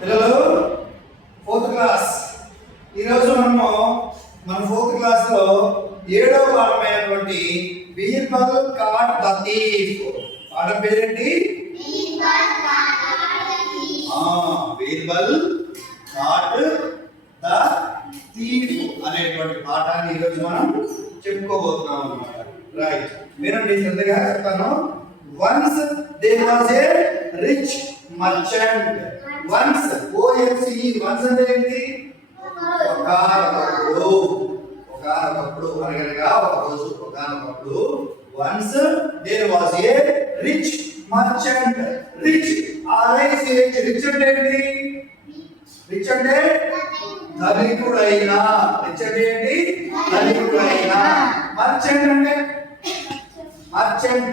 పిల్లలు fourth class ఈరోజు మనము మన ఫోర్త్ క్లాస్ లో 7వ పాఠమైనటువంటి బీర్బల్ కాట్ ద థీఫ్ పాఠం పేరేంటి? బీర్బల్ కాట్ ద థీఫ్ అనేటువంటి పాఠాన్ని ఈరోజు మనం చెప్పుకోబోతున్నాం అన్నమాట. రైట్, వినండి శ్రద్ధగా చెప్తాను. Once there was a rich merchant. Once ONCE once అంటే ఏంటి? ఒకనొకప్పుడు అనగా ఒక రోజు ఒకనొకప్పుడు. Once there was a rich merchant. Rich RICH rich అంటే ఏంటి? రిచ్ అంటే ధనికుడైన. రిచ్ అంటే ఏంటి? ధనికుడైన. మర్చెంట్ అంటే మర్చెంట్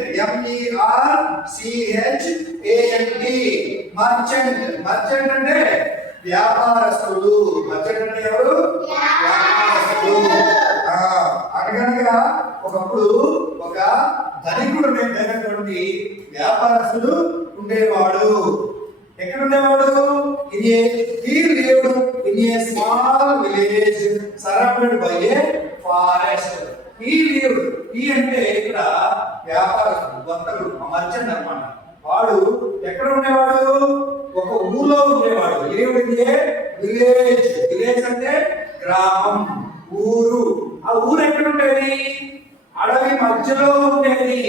MERCHANT మర్చెంట్. మర్చెంట్ అంటే వ్యాపారస్తుడు. మర్చెంట్ అంటే ఎవరు? వ్యాపారస్తుడు. అనగనగా ఒకప్పుడు ఒక ధనికుడు అయినటువంటి వ్యాపారస్తుడు ఉండేవాడు. ఎక్కడ ఉండేవాడు? He lived in a small village surrounded by a forest. He అంటే ఇక్కడ వ్యాపారస్తుడు, వర్తకుడు, మర్చెంట్ అన్నమాట. వాడు ఎక్కడ ఉండేవాడు? ఒక ఊర్లో ఉండేవాడు. విలేజ్. విలేజ్ అంటే గ్రామం, ఊరు. ఆ ఊరు ఎక్కడ ఉండేది? అడవి మధ్యలో ఉండేది.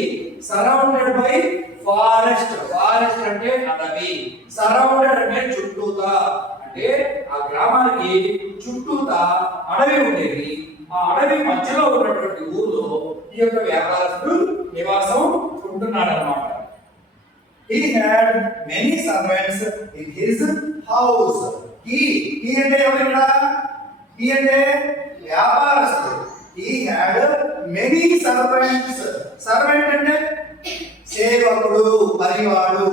Surrounded by forest. ఫారెస్ట్ అంటే అడవి. సరౌండెడ్ అంటే చుట్టూతా. అంటే ఆ గ్రామానికి చుట్టూతా అడవి ఉండేది. ఆ అడవి మధ్యలో ఉన్నటువంటి ఊర్లో ఈ యొక్క వ్యాపారస్తుడు నివాసం ఉంటున్నాడు అన్నమాట. He had many servants in his house. He అంటే ఎవరు? He అంటే వ్యాపారస్తుడు. He had many servants. Servant అంటే సేవకుడు, పనివాడు.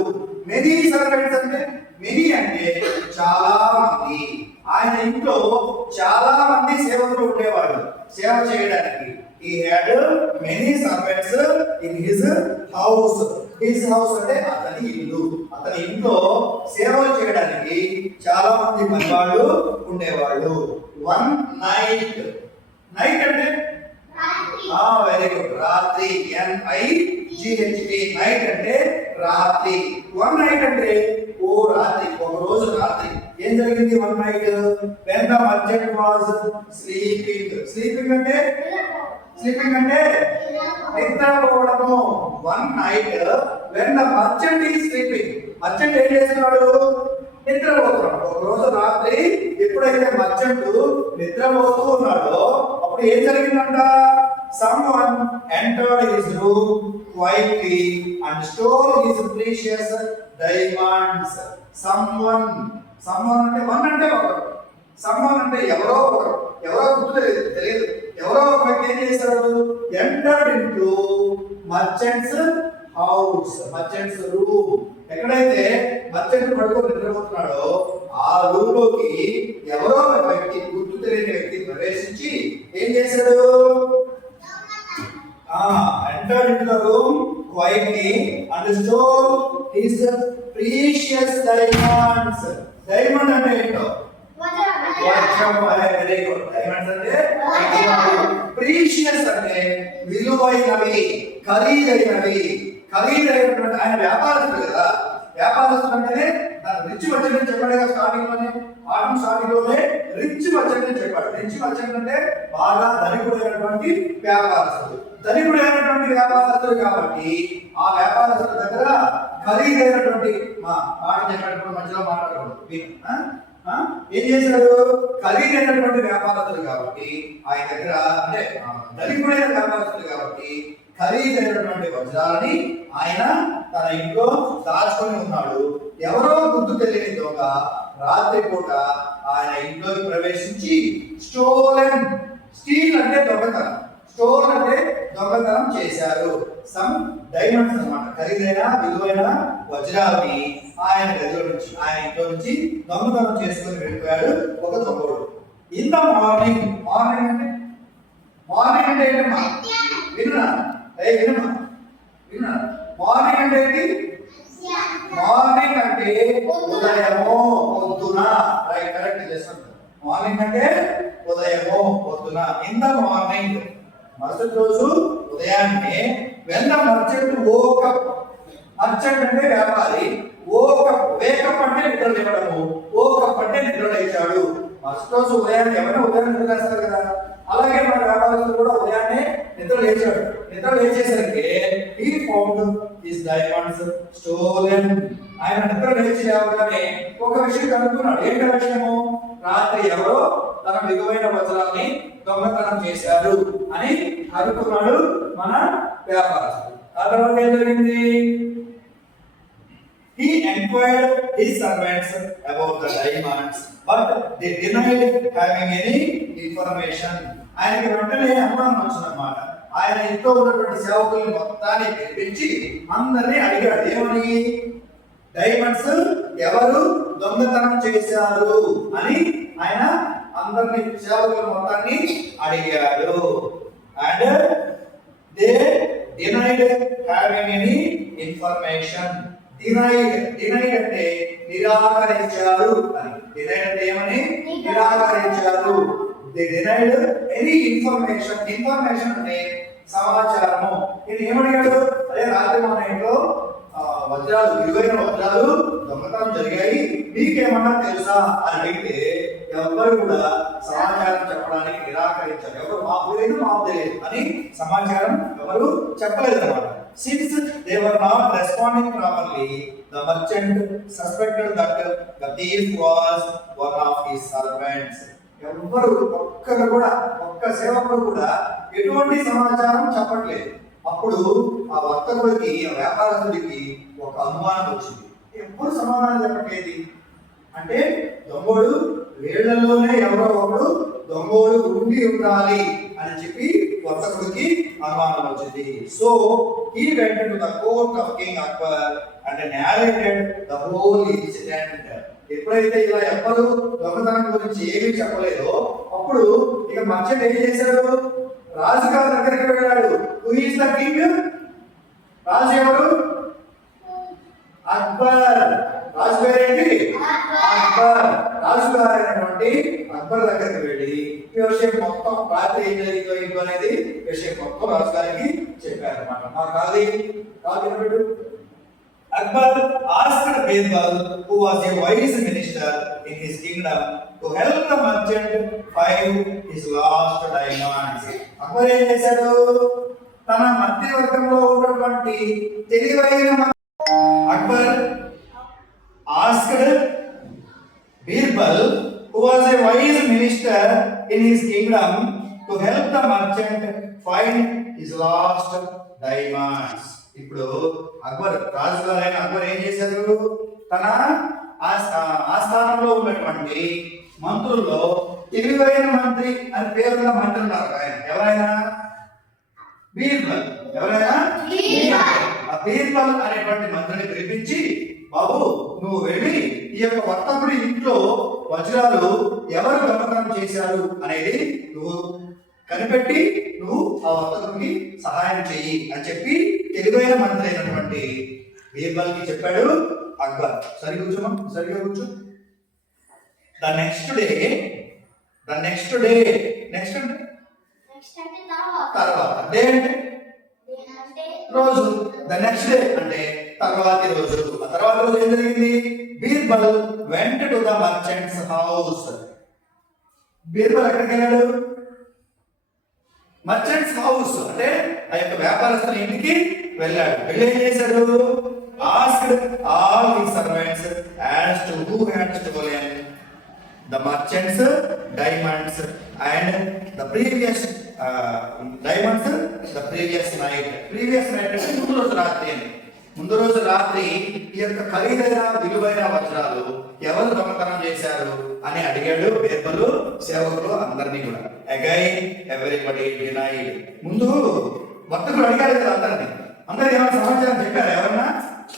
Many servants అంటే many అంటే చాలా మంది. ఆయన ఇంట్లో చాలా మంది సేవకులు ఉండేవాడు సేవ చేయడానికి. He had many servants in his house. His house అంటే అతని ఇల్లు. అతని ఇంట్లో సేవలు చేయడానికి చాలా మంది పనివాళ్ళు ఉండేవాళ్ళు. One night. నైట్ అంటే వెరీ గుడ్, రాత్రి. NIGHT. నైట్ అంటే రాత్రి. వన్ నైట్ అంటే ఓ రాత్రి, ఒక రోజు రాత్రి. ఏం జరిగింది? One night when the merchant was sleeping. Sleeping అంటే నిద్రపోవడము. One night when the merchant is sleeping. Merchant ఏం చేస్తున్నాడు? నిద్రపోతున్నాడు. ఒక రోజు రాత్రి ఎప్పుడైతే మర్చెంట్ నిద్రపోతూ ఉన్నాడో అప్పుడు ఏం జరిగిందంట? Someone entered his room quietly and stole his precious diamonds. Someone అంటే వన్ అంటే ఒకరు. Someone అంటే ఎవరో ఒకరు. ఎవరో తెలియదు. ఎవరో ఒక వ్యక్తి ఏం చేశాడు? Entered into merchant's house. merchant's room. ఎక్కడైతే మర్చెంట్ పడుకొని నిద్రపోతున్నాడో ఆ రూమ్ లోకి ఎవరో ఒక వ్యక్తి, గుర్తు తెలియని వ్యక్తి ప్రవేశించి ఏం చేశాడు? Entered into the room quietly and stole his precious diamonds. Diamond అంటే ఏంటో? వజ్రం. Very good. డైమండ్స్ అంటే ప్రీషియస్ అంటే విలువైనవి, ఖరీదైనవి. ఖరీదైనటువంటి ఆయన వ్యాపారస్తుడు కదా. వ్యాపారస్తుడు అంటేనే రిచ్ మర్చెంట్ అని చెప్పాడు కదా స్టార్టింగ్ లోనే. పాఠం స్టార్టింగ్ లోనే రిచ్ మర్చెంట్ అని చెప్పాడు. రిచ్ మర్చెంట్ అంటే బాగా ధనికుడైనటువంటి వ్యాపారస్తుడు. ధనికుడైనటువంటి వ్యాపారస్తుడు కాబట్టి ఆ వ్యాపారస్తుడి దగ్గర ఖరీదైనటువంటి పాఠం చెప్పేటప్పుడు మధ్యలో మాట్లాడకూడదు. ఏం చేశాడు? ఖరీదైనటువంటి వ్యాపారస్తుడు కాబట్టి ఆయన దగ్గర, అంటే ధనికుడైన వ్యాపారస్తుడు కాబట్టి ఖరీదైనటువంటి వజ్రాలని ఆయన తన ఇంట్లో దాచుకొని ఉన్నాడు. ఎవరో గుర్తు తెలియని దొంగ రాత్రి పూట ఆయన ఇంట్లోకి ప్రవేశించి స్టీల్ అంటే దొంగతనం, స్టోల్ అంటే దొంగతనం చేశారు. సమ్ డైమండ్స్ అన్నమాట, ఖరీదైన విలువైన వజ్రాలని ఆయన గదిలో నుంచి, ఆయన ఇంట్లో నుంచి దొంగతనం చేసుకొని వెళ్ళిపోయాడు ఒక దొంగడు. In the morning. మార్నింగ్ అంటే ఏంటమ్మా? విన్నా మార్నింగ్ అంటే ఏంటి? మార్నింగ్ అంటే ఉదయము, పొద్దున. చేస్తుంటారు. మార్నింగ్ అంటే ఉదయము పొద్దున, ఇన్ ద మార్నింగ్. మరుసటి రోజు ఉదయాన్నే when the merchant woke up, merchant అంటే వ్యాపారి, వోకప్ వేకప్ అంటే నిద్ర లేవడము, వోకప్ అంటే నిద్ర లేచాడు. మరుసటి రోజు ఉదయాన్నే ఎవరైనా ఉదయం నిద్ర లేస్తారు కదా, అలాగే మన వ్యాపారస్తులు కూడా ఉదయాన్నే నిద్ర లేచాడు. నిద్ర లేచేసరికి he found his diamonds stolen. ఆయన నిద్ర లేచి లేవగానే ఒక విషయం కనుక్కున్నాడు. ఏంటి విషయము? రాత్రి ఎవరో తన విలువైన వజ్రాల్ని దొంగతనం చేశారు అని అనుకున్నాడు మన వ్యాపారస్తుడు. ఆ తర్వాత ఏం జరిగింది? He inquired his servants about the diamonds, but they denied having any information. ఆయనకి వెంటనే అనుమానం వచ్చిందన్నమాట. ఆయన ఇంట్లో ఉన్నటువంటి సేవకుల్ని మొత్తాన్ని పిలిపించి అందరినీ అడిగాడు. ఏమని? డైమండ్స్ ఎవరు దొంగతనం చేశారు అని ఆయన అందరినీ సేవకుల మొత్తాన్ని అడిగాడు. And they denied having any information. Denied అంటే నిరాకరించారు అని. డినైడ్ అంటే ఏమని? నిరాకరించారు. They denied any information. Information అంటే సమాచారము. ఇది ఏమడిగాడు? అదే రాత్రి మన ఇంట్లో వజ్రాలు, విలువైన వజ్రాలు దొంగతనం జరిగాయి, మీకేమన్నా తెలుసా అని అడిగితే ఎవరు కూడా సమాచారం చెప్పడానికి నిరాకరించారు. ఎవరు మాకు తెలియదు అని సమాచారం ఎవరు చెప్పలేదు అన్నమాట. Since they were not responding properly, the merchant suspected that the thief was one of his servants. ఎవరు ఒక్కరు కూడా, ఒక్క సేవకుడు కూడా ఎటువంటి సమాచారం చెప్పట్లేదు. అప్పుడు ఆ వర్తకుడికి, ఆ వ్యాపారస్తుడికి ఒక అనుమానం వచ్చింది. ఎప్పుడు సమాధానం చెప్పట్లేదు అంటే దొంగోడు వీళ్ళలోనే ఎవరో ఒకడు దొంగోడు ఉండి ఉండాలి అని చెప్పి వర్తకుడికి అనుమానం వచ్చింది. So he went to the court of King Akbar and narrated the whole incident. ఎప్పుడైతే ఇలా ఎవ్వరు దొంగతనం గురించి ఏమీ చెప్పలేదో అప్పుడు ఇక మర్చెంట్ ఏం చేశాడు? రాజుగారి దగ్గరికి వెళ్ళాడు. Who is the king? రాజు ఎవరు? అక్బర్. రాజు పేరేంటి? అక్బర్. రాజుగారు అయినటువంటి అక్బర్ దగ్గరికి వెళ్ళి ఈ విషయం మొత్తం, రాత్రి ఏం జరిగిందో అనేది విషయం మొత్తం రాజుగారికి చెప్పారు అన్నమాట. మా కాదు పెట్టు. Akbar asked Birbal, who was a wise minister in his kingdom, to help the merchant find his lost diamonds. Akbar ఏం చేశాడు? తన మధ్యవర్గంలో ఉన్నటువంటి తెలివైన Akbar asked Birbal, who was a wise minister in his kingdom, to help the merchant find his lost diamonds. ఇప్పుడు అక్బర్, రాజుగారైన అక్బర్ ఏం చేశారు? తన ఆస్థానంలో ఉన్నటువంటి మంత్రుల్లో తెలివైన మంత్రి అని పేరున్న మంత్రి ఉన్నారు. ఆయన ఎవరైనా? బీర్బల్. ఎవరైనా? ఆ బీర్బల్ అనేటువంటి మంత్రిని పిలిపించి, బాబు నువ్వు వెళ్ళి ఈ యొక్క వర్తకుడి ఇంట్లో వజ్రాలు ఎవరు దొంగతనం చేశారు అనేది నువ్వు కనిపెట్టి నువ్వు ఆ వర్తకుడికి సహాయం చెయ్యి అని చెప్పి తెలివైన మంత్రి అయినటువంటి బీర్బల్కి చెప్పాడు అక్బర్. సరిగా కూర్చో. ద నెక్స్ట్ డే నెక్స్ట్ అంటే తర్వాత, డే అంటే రోజు. ద నెక్స్ట్ డే అంటే తర్వాతి రోజు. ఆ తర్వాత రోజు ఏం జరిగింది? Birbal went to the merchants house. Birbal ఎక్కడికి వెళ్ళాడు? మర్చెంట్స్ హౌస్ అంటే ఆ యొక్క వ్యాపారస్తుల ఇంటికి వెళ్ళాడు. వెళ్ళి ఏం చేశాడు? Asked all the servants as to who had stolen the merchants diamonds and the previous diamonds the previous night. Previous night అంటే ముందు రోజు రాత్రి ఈ యొక్క ఖరీదైన విలువైన వజ్రాలు ఎవరు దొంగతనం చేశారు అని అడిగాడు బీర్బలు సేవకులు అందరినీ కూడా. Again everybody denied. ముందు వర్తకులు అడిగారు కదా అందరు ఏమైనా సమాచారం చెప్పారా? ఎవరన్నా?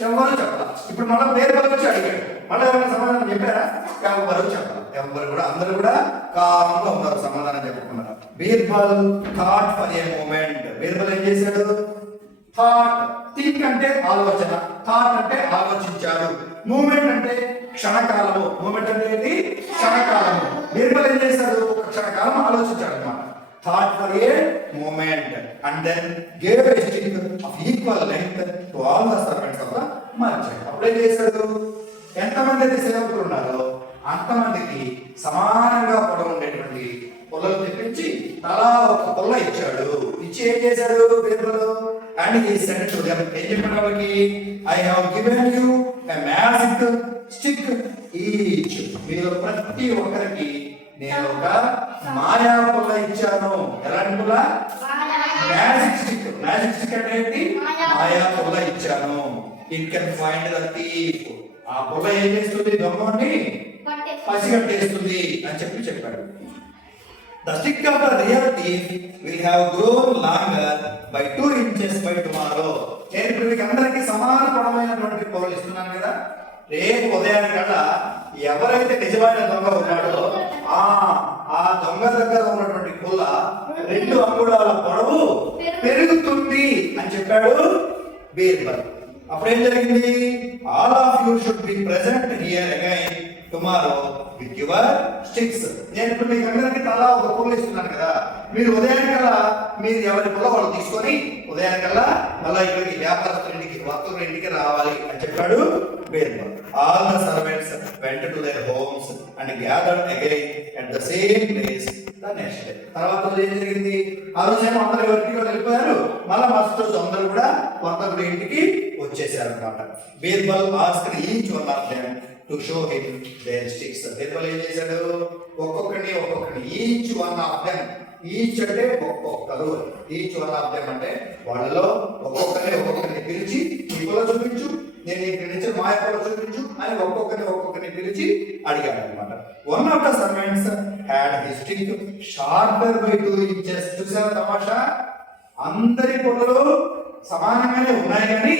ఎవరు చెప్పాలి. ఇప్పుడు మళ్ళీ బీర్బల్ వచ్చి అడిగాడు. మళ్ళీ ఏమైనా సమాధానం చెప్పారా? ఎవరు చెప్పాలి. ఎవరు కూడా, అందరూ కూడా కామ్గా ఉన్నారు, సమాధానం చెప్పకున్నారు. Birbal thought for a moment. Birbal ఏం చేశాడు? థాట్, థింక్ అంటే ఆలోచన, థాట్ అంటే ఆలోచించాడు, మూమెంట్ అంటే క్షణకాలము. మూమెంట్ అంటే ఏంటి? క్షణకాలము. then gave a stick of equal length to all the servants of the merchant. అప్పుడే చేశాడు, ఎంతమంది అయితే సేవకులు ఉన్నారో అంతమందికి సమానంగా పొడవు ఉండేటువంటి పొల్లలు తెప్పించి తలా ఒక పొల్ల ఇచ్చాడు. ఇచ్చి ఏం చేశాడు Birbal? And he said to them, ఏం చెప్పాడు వాళ్ళకి? I have given you a magic stick each, మీరు ప్రతి ఒక్కరికి నేను ఒక మాయా పుల్ల ఇచ్చాను. ఎలాంటి పుల్ల? Magic stick. మ్యాజిక్ స్టిక్ అంటే ఏంటి? మాయా పుల్ల ఇచ్చాను. It can find the thief. ఆ పుల్ల ఏం చేస్తుంది? దొంగని పసిగట్టేస్తుంది అని చెప్పాడు. The stick of the real thief will have grown longer by 2 inches by tomorrow. నేను ఇప్పుడు మీకు అందరికీ సమాన పొడవైనటువంటి పుల్లలు ఇస్తున్నాను కదా. రేపు ఉదయానికల్లా ఎవరైతే నిజమైన దొంగ ఉన్నాడో ఆ దొంగ దగ్గర ఉన్నటువంటి పుల్ల 2 అంగుళాల పొడవు పెరుగుతుంది అని చెప్పాడు బీర్బల్. అప్పుడేం జరిగింది? All of you should be present here again tomorrow with your sticks. నేను ఇప్పుడు మీకు అందరికీ తలా ఒక పుల్ల ఇస్తున్నాను కదా, మీరు ఉదయానికల్లా మీరు ఎవరి పుల్ల వాళ్ళు తీసుకొని ఉదయానికల్లా మళ్ళా ఇక్కడికి వ్యాపారస్తుల ఇంటికి వర్తకుల ఇంటికి రావాలి అని చెప్పాడు Birbal. All the servants went to their homes and gathered again at the same place the next day. తర్వాత రోజు ఏం జరిగింది? ఆ రోజు ఏమో అందరూ ఎవరికి వెళ్ళిపోయారు, మళ్ళా మస్తు అందరూ కూడా వర్తకుడి ఇంటికి వచ్చేసారు అన్నమాట. Birbal asked each one of them to show him their sticks. Birbal ఏం చేశాడు? ఒక్కొక్కరిని each one of them, each అంటే ఒక్కొక్కరు, ఈచ్ వన్ ఆఫ్ దెం అంటే వాళ్ళలో ఒక్కొక్కరిని పిలిచి ఈ పుల్ల చూపించు, నేను ఇక్కడ నుంచి మాయ పుల్ల చూపించు అని ఒక్కొక్కరిని పిలిచి అడిగాడు అనమాట. One of the servants had his stick sharper by 2 inches. చూసారా తమాషా? అందరి పుల్లలు సమానంగానే ఉన్నాయి కానీ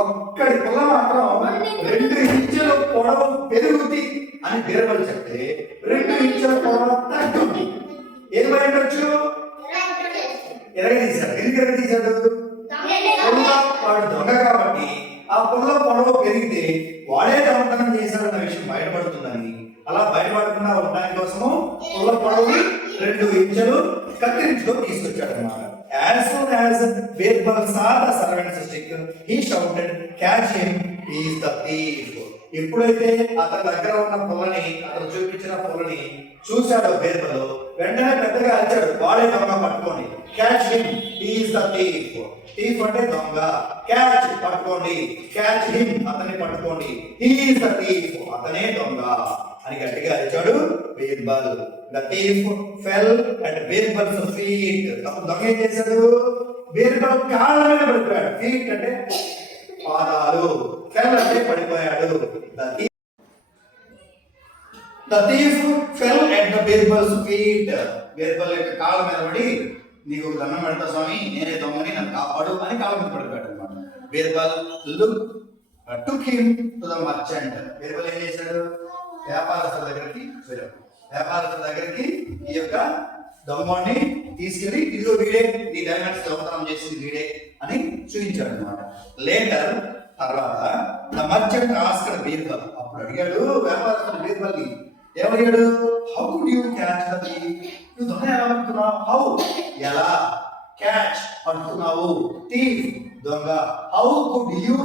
ఒక్కడి పుల్ల మాత్రం 2 ఇంచుల పొడవు పెరుగుద్ది అని బీర్బల్ చెప్తే 2 ఇంచుల పొడవు తగ్గుద్ది. ఏది బయట వచ్చు? ఎరగదీశాడు. ఎందుకు ఎరగదీశాడు? వాడు దొంగ కాబట్టి ఆ పుల్ల పొడవు పెరిగితే వాడే దొంగతనం చేశాడన్న విషయం బయటపడుతుందని, అలా బయటపడకుండా ఉండడానికి కోసము పుల్ల పొడవుని 2 ఇంచులు కత్తిరించుకొని తీసుకొచ్చాడు అన్నమాట. As soon as Birbal saw the servant's stick, he shouted, "Catch him! He is the thief!" ఎప్పుడైతే అతని దగ్గర ఉన్న పుల్లని, అతను చూపించిన పుల్లని చూశాడో బీర్బల్, వెంటనే పెద్దగా అరిచాడు, వాడే దొంగ పట్టుకోండి. Catch him, he is the thief. Thief అంటే దొంగ. క్యాచ్ పట్టుకోండి, క్యాచ్ హిమ్ అతన్ని పట్టుకోండి, హి ఈస్ ద థీఫ్ అతనే దొంగ అని గట్టిగా అరిచాడు Birbal. The thief fell at Birbal's feet. అప్పుడు దొంగ ఏం చేశాడు? బీర్బల్ కాళ్ళ మీద పడిపోయాడు. ఫీట్ అంటే పాదాలు, ఫెల్ అంటే పడిపోయాడు. The thief fell at the Birbal's feet. Birbal యొక్క కాళ్ళ మీద పడి, నీకు దండం పెడతా స్వామి, నేనే దొంగని, నన్ను కాపాడు అని కాళ్ళ మీద పడిపోయాడు అనమాట. Birbal took him to the merchant. Birbal ఏం చేశాడు? వ్యాపారస్తుల దగ్గరికి వెళ్ళాడు. వ్యాపారస్తుల దగ్గరికి ఈ యొక్క దొంగని తీసుకెళ్లి, ఇదిగో వీడే నీ డైమండ్స్ దొంగతనం చేసింది వీడే అని చూపించాడు అనమాట. లేటర్ తర్వాత ద మర్చెంట్ ఆస్క్డ్ బీర్బల్. అప్పుడు అడిగాడు వ్యాపారస్తుడు బీర్బల్ని, ఏమడిగాడు? How could you catch the thief? నువ్వు దొంగ ఎలా పట్టుకున్నావు? హౌ, ఎలా, క్యాచ్ పట్టుకున్నావు, థీఫ్ దొంగ, how could you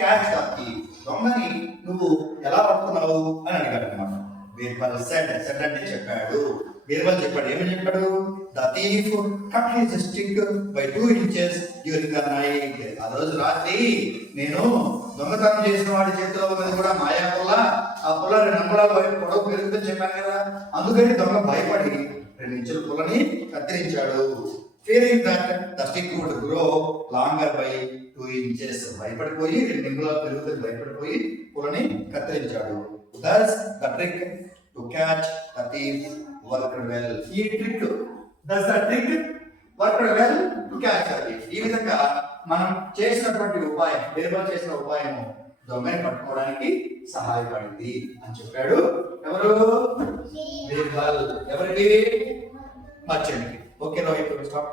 catch the thief దొంగని నువ్వు ఎలా పట్టుకున్నావు అని అడిగాడు అన్నమాట. బీర్బల్ సెడ్ అంటే చెప్పాడు. బీర్బల్ చెప్పాడు, ఏమని చెప్పాడు? The thief cut his stick by 2 inches during the night. ఆ రోజు రాత్రి నేను దొంగతనం చేసిన వాడి చేతిలో ఉన్నది కూడా మాయా పుల్ల. ఆ పుల్ల 2 అంగుళాల వైపు పొడవు పెరుగుతుందని చెప్పాను కదా, అందుకని దొంగ భయపడి 2 ఇంచుల పుల్లని కత్తిరించాడు. Fearing that the stick would grow longer by 2 inches. భయపడిపోయి 2 అంగుళాలు పెరుగుతుంది భయపడిపోయి పుల్లని కత్తిరించాడు. Thus the trick to catch the thief worked well. ఈ trick, thus the trick worked well to catch the thief. ఈ విధంగా మనం చేసినటువంటి ఉపాయం, బీర్బల్ చేసిన ఉపాయము దొంగని పట్టుకోవడానికి సహాయపడింది అని చెప్పాడు. ఎవరు? బీర్బల్. ఎవరికి? మర్చెంట్కి. Okay, stop.